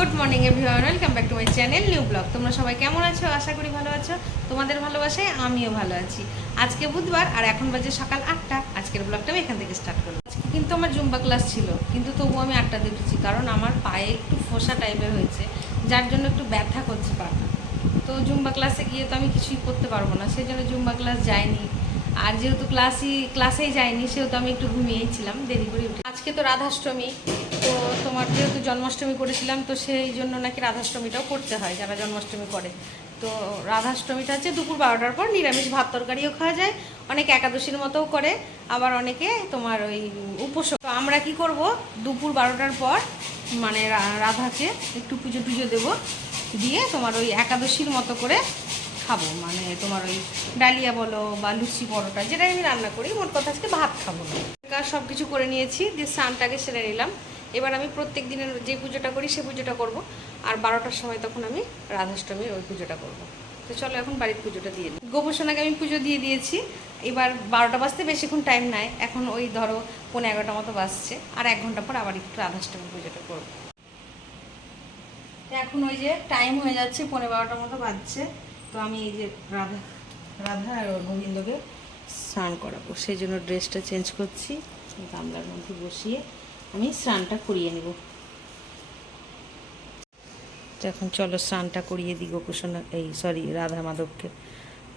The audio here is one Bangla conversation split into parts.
Good morning everyone welcome back to my channel new blog তোমরা সবাই কেমন আছো? আশা করি ভালো আছো। তোমাদের ভালোবাসায় আমিও ভালো আছি। আজকে বুধবার, আর এখন বাজে সকাল আটটা। আজকের ব্লগটা আমি এখান থেকে স্টার্ট করলাম কিন্তু আমার জুম্বা ক্লাস ছিল, কিন্তু তবুও আমি আটটাতে উঠেছি, কারণ আমার পায়ে একটু ফোসা টাইপের হয়েছে, যার জন্য একটু ব্যথা করছে পাটা। তো জুম্বা ক্লাসে গিয়ে তো আমি কিছুই করতে পারব না, সেই জন্য জুম্বা ক্লাস যাইনি। আর যেহেতু ক্লাসই ক্লাসেই যাইনি, সেহেতু আমি একটু ঘুমিয়েছিলাম দেরি করে উঠে। আজকে তো রাধাষ্টমী তো তোমার যেহেতু জন্মাষ্টমী করেছিলাম, তো সেই জন্য নাকি রাধাষ্টমীটাও করতে হয় যারা জন্মাষ্টমী করে। তো রাধাষ্টমীটা হচ্ছে দুপুর বারোটার পর নিরামিষ ভাত তরকারিও খাওয়া যায়, অনেকে একাদশীর মতোও করে, আবার অনেকে তোমার ওই উপোস তো আমরা কি করব? দুপুর বারোটার পর মানে রাধাকে একটু পুজো টুজো দেবো, দিয়ে তোমার ওই একাদশীর মতো করে খাব। মানে তোমার ওই ডালিয়া বলো বা লুচি পরোটা যেটাই আমি রান্না করি, মোট কথা আজকে ভাত খাব সব কিছু করে নিয়েছি, দিয়ে স্নানটাকে সেরে নিলাম। এবার আমি প্রত্যেক দিনের যে পুজোটা করি, সে পুজোটা করব। আর বারোটার সময় তখন আমি রাধাষ্টমীর ওই পুজোটা করব। তো চলো এখন বাড়ির পুজোটা দিয়ে নিই। গোপসোনাকে আমি পুজো দিয়ে দিয়েছি। এবার বারোটা বাজতে বেশিক্ষণ টাইম নাই। এখন ওই ধরো পনেরো এগারোটা মতো বাজছে। আর এক ঘণ্টা পর আবার একটু রাধাষ্টমী পুজোটা করব। এখন ওই যে টাইম হয়ে যাচ্ছে পনেরো বারোটার মতো বাজছে। তো আমি এই যে রাধা রাধা আর গোবিন্দকে স্নান করাবো। সেই জন্য ড্রেসটা চেঞ্জ করছি। গামলার মধ্যে বসিয়ে আমি স্নানটা করিয়ে নেব। এখন চলো স্নানটা করিয়ে দিই গোকুসোনা এই সরি, রাধা মাধবকে,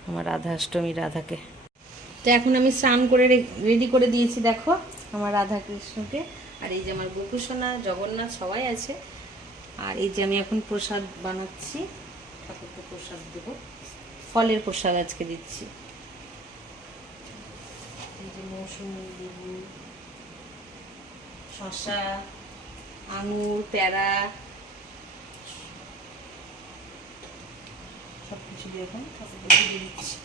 আমার রাধা অষ্টমী রাধাকে। তো এখন আমি স্নান করে রেডি করে দিয়েছি, দেখো, আমার রাধা কৃষ্ণকে। আর এই যে আমার গোকুসোনা, জগন্নাথ সবাই আছে। আর এই যে আমি এখন প্রসাদ বানাচ্ছি, ঠাকুরকে প্রসাদ দেব। ফলের প্রসাদ আজকে দিচ্ছি। এই যে মৌসুমি লেবু শশা আঙুর, প্যারা সব কিছু দিয়ে এখন দিচ্ছি।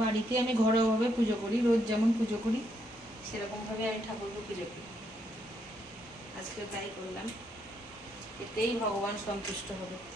বাড়িতে আমি ঘরোয়াভাবে পুজো করি, রোজ যেমন পুজো করি। সেরকমভাবে আমি ঠাকুরকে পুজো করি। আজকে তাই করলাম। এতেই ভগবান সন্তুষ্ট হবে।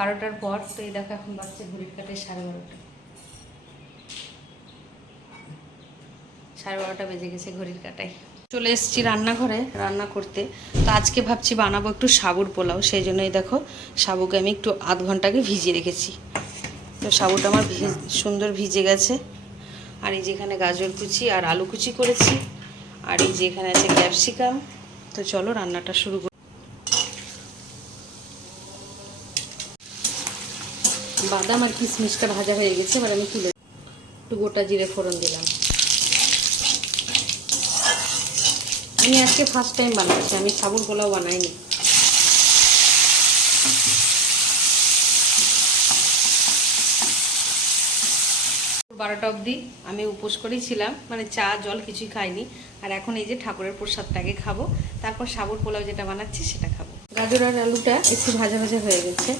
বারোটার পর, তো এই দেখো এখন বাচ্চা ঘড়ির কাটে সাড়ে বারোটা। সাড়ে বারোটা বেজে গেছে ঘড়ির কাটায়। চলে এসেছি রান্নাঘরে, রান্না করতে। তো আজকে ভাবছি বানাবো একটু সাবুর পোলাও, সেই জন্যই দেখো সাবুকে আমি একটু আধ ঘন্টাকে ভিজিয়ে রেখেছি। তো সাবুটা আমার সুন্দর ভিজে গেছে। আর এই যেখানে গাজর কুচি আর আলু কুচি করেছি। আর এই যে এখানে আছে ক্যাপসিকাম। তো চলো রান্নাটা শুরু বাদাম আর কিশমিশটা ভাজা হয়ে গেছে, এবার আমি তুলে একটু গোটা জিরে ফোড়ন দিলাম। আমি আজকে ফার্স্ট টাইম বানাচ্ছি, আমি সাবুর পোলাও বানাইনি। বারোটা অবধি আমি উপোস করেই ছিলাম মানে চা, জল কিছুই খাইনি, আর এখন এই যে ঠাকুরের প্রসাদটাকে খাব, তারপর সাবুর পোলাও যেটা বানাচ্ছি সেটা খাব। গাজর আর আলুটা একটু ভাজা ভাজা হয়ে গেছে।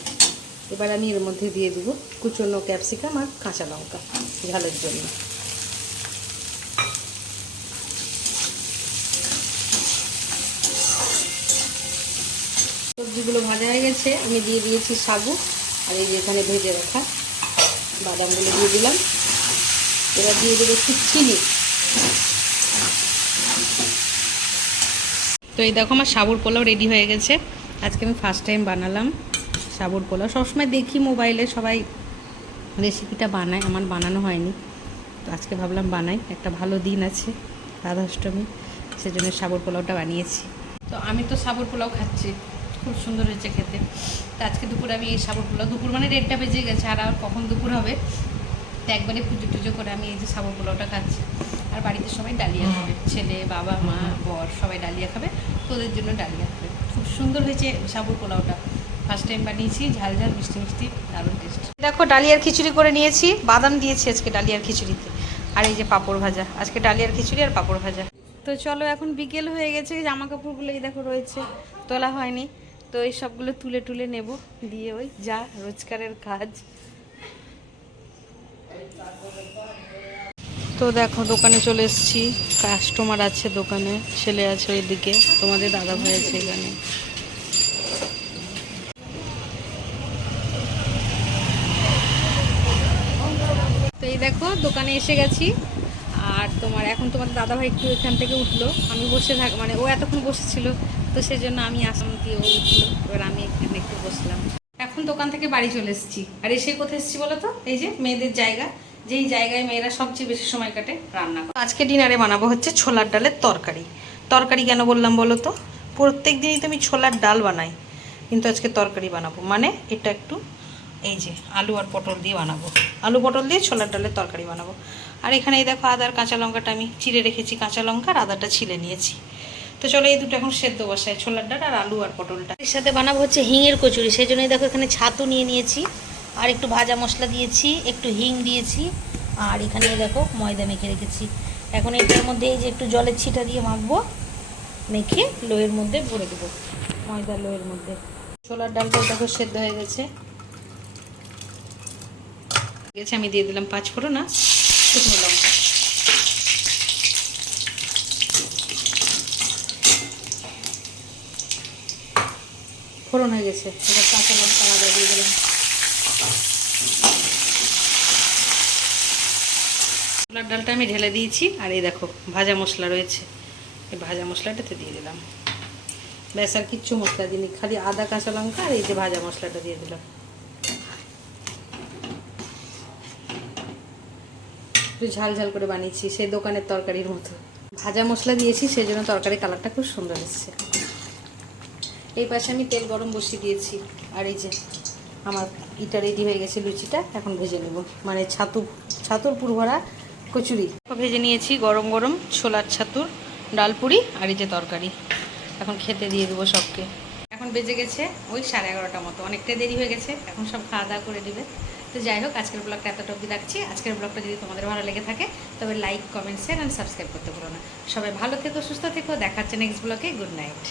এবার আমি এর মধ্যে দিয়ে দেবো কুচনো ক্যাপসিকাম আর কাঁচা লঙ্কা ঝালের জন্য। সবজিগুলো ভাজা হয়ে গেছে, আমি দিয়ে দিয়েছি সাগু আর এই যে এখানে ভেজে রাখা বাদামগুলো দিয়ে দিলাম। এবার দিয়ে দেবো একটু চিনি। তো এই দেখো আমার সাবুর পোলাও রেডি হয়ে গেছে। আজকে আমি ফার্স্ট টাইম বানালাম। সাবুর পোলাও। সবসময় দেখি মোবাইলে সবাই রেসিপিটা বানায়, আমার বানানো হয়নি। তো আজকে ভাবলাম বানাই, একটা ভালো দিন আছে, রাধাষ্টমী, সেজন্য সাবুর পোলাওটা বানিয়েছি। তো আমি তো সাবুর পোলাও খাচ্ছি, খুব সুন্দর হয়েছে খেতে। তো আজকে দুপুরে আমি এই সাবর পোলাও, দুপুর মানে রেডটা বেজে গেছে, আর আর কখন দুপুর হবে, তো একবারে পুজো টুজো করে আমি এই যে সাবর পোলাওটা খাচ্ছি। আর বাড়িতে সবাই ডালিয়া খাবে, ছেলে, বাবা, মা, বর, সবাই ডালিয়া খাবে, তোদের জন্য ডালিয়া খাবে। খুব সুন্দর হয়েছে সাবর পোলাওটা। ফার্স্ট টাইম বানিয়েছি, ঝাল ঝাল, মিষ্টি মিষ্টি, দারুণ টেস্ট দেখো, ডালিয়ার খিচুড়ি করে নিয়েছি, বাদাম দিয়েছি আজকে ডালিয়ার খিচুড়িতে। আর এই যে পাঁপড় ভাজা, আজকে ডালিয়ার খিচুড়ি আর পাঁপড় ভাজা। তো চলো, এখন বিকেল হয়ে গেছে জামা কাপড়গুলো এই দেখো রয়েছে, তোলা হয়নি। তো এই সবগুলো তুলে তুলে নেব, দিয়ে ওই যা রোজগারের কাজ। তো দেখো, দোকানে চলে এসেছি কাস্টমার আছে দোকানে, ছেলে আছে ওইদিকে, তোমাদের দাদা ভাই আছে এখানে। দেখো, দোকানে এসে গেছি। আর তোমার, এখন তোমার দাদা ভাই একটু এখান থেকে উঠল। আমি বসে থাক মানে ও এতক্ষণ বসেছিল, তো সেজন্য আমি আসাম দিয়ে ও উঠল। এবার আমি এখানে একটু বসলাম। এখন দোকান থেকে বাড়ি চলে এসেছি। আর এসে কোথায় এসেছি বলো তো? এই যে মেয়েদের জায়গা। যেই জায়গায় মেয়েরা সবচেয়ে বেশি সময় কাটে রান্না করে। আজকে ডিনারে বানাবো হচ্ছে ছোলার ডালের তরকারি। তরকারি কেন বললাম বলো তো? প্রত্যেক দিনই তো আমি ছোলার ডাল বানাই। কিন্তু আজকে তরকারি বানাবো। মানে এটা একটু এই যে আলু আর পটল দিয়ে বানাবো। আলু, পটল দিয়ে ছোলার ডালের তরকারি বানাবো। আর এখানে এই দেখো আদার, কাঁচা লঙ্কাটা আমি চিড়ে রেখেছি কাঁচা লঙ্কা আর আদাটা ছিলে নিয়েছি। তো চলো এই দুটো এখন সেদ্ধ বসায়, ছোলার ডাল আর আলু আর পটলটা। এর সাথে বানাবো হচ্ছে হিঙের কচুরি, সেই জন্যই দেখো এখানে ছাতু নিয়ে নিয়েছি। আর একটু ভাজা মশলা দিয়েছি, একটু হিং দিয়েছি। আর এখানে দেখো ময়দা মেখে রেখেছি। এখন এটার মধ্যে এই যে একটু জলের ছিটা দিয়ে মাখবো, মেখে লোয়ের মধ্যে ভরে দেবো ময়দা লোয়ের মধ্যে। ছোলার ডালটা দেখো সেদ্ধ হয়ে গেছে। গেছে আমি দিয়ে দিলাম পাঁচ ফোড়ন না শুকনো লঙ্কা। ফোড়ন হয়ে গেছে, এবার কাঁচা লঙ্কা আদা দিয়ে দিলাম। ছোলার ডালটা আমি ঢেলে দিয়েছি, আর এই দেখো, ভাজা মশলা রয়েছে। এই ভাজা মশলাটাতে দিয়ে দিলাম। ব্যাস, আর কিচ্ছু মশলা দিইনি, খালি আদা, কাঁচা লঙ্কা আর এই যে ভাজা মশলাটা দিয়ে দিলাম। একটু ঝাল ঝাল করে বানিয়েছি, সেই দোকানের তরকারির মতো। ভাজা মশলা দিয়েছি, সেই জন্য তরকারির কালারটা খুব সুন্দর এসছে। এই পাশে আমি তেল গরম বসিয়ে দিয়েছি, আর এই যে আমার ইটা রেডি হয়ে গেছে, লুচিটা, এখন ভেজে নেব। মানে ছাতু, ছাতুর পুরভরা কচুরি। ভেজে নিয়েছি গরম গরম ছোলার ছাতুর, ডাল পুরি, আর এই যে তরকারি। এখন খেতে দিয়ে দেবো সবকে। এখন বেজে গেছে ওই সাড়ে এগারোটার মতো, অনেকটাই দেরি হয়ে গেছে, এখন সব খাওয়া দাওয়া করে দিবে তো যাই হোক, আজকের ব্লগটা এতটা অব্দি রাখছি। আজকের ব্লগটা যদি তোমাদের ভালো লেগে থাকে, তবে like comment share and subscribe করতে ভুলো না। সবাই ভালো থেকো, সুস্থ থেকো দেখাচ্ছে নেক্সট ব্লগে গুড নাইট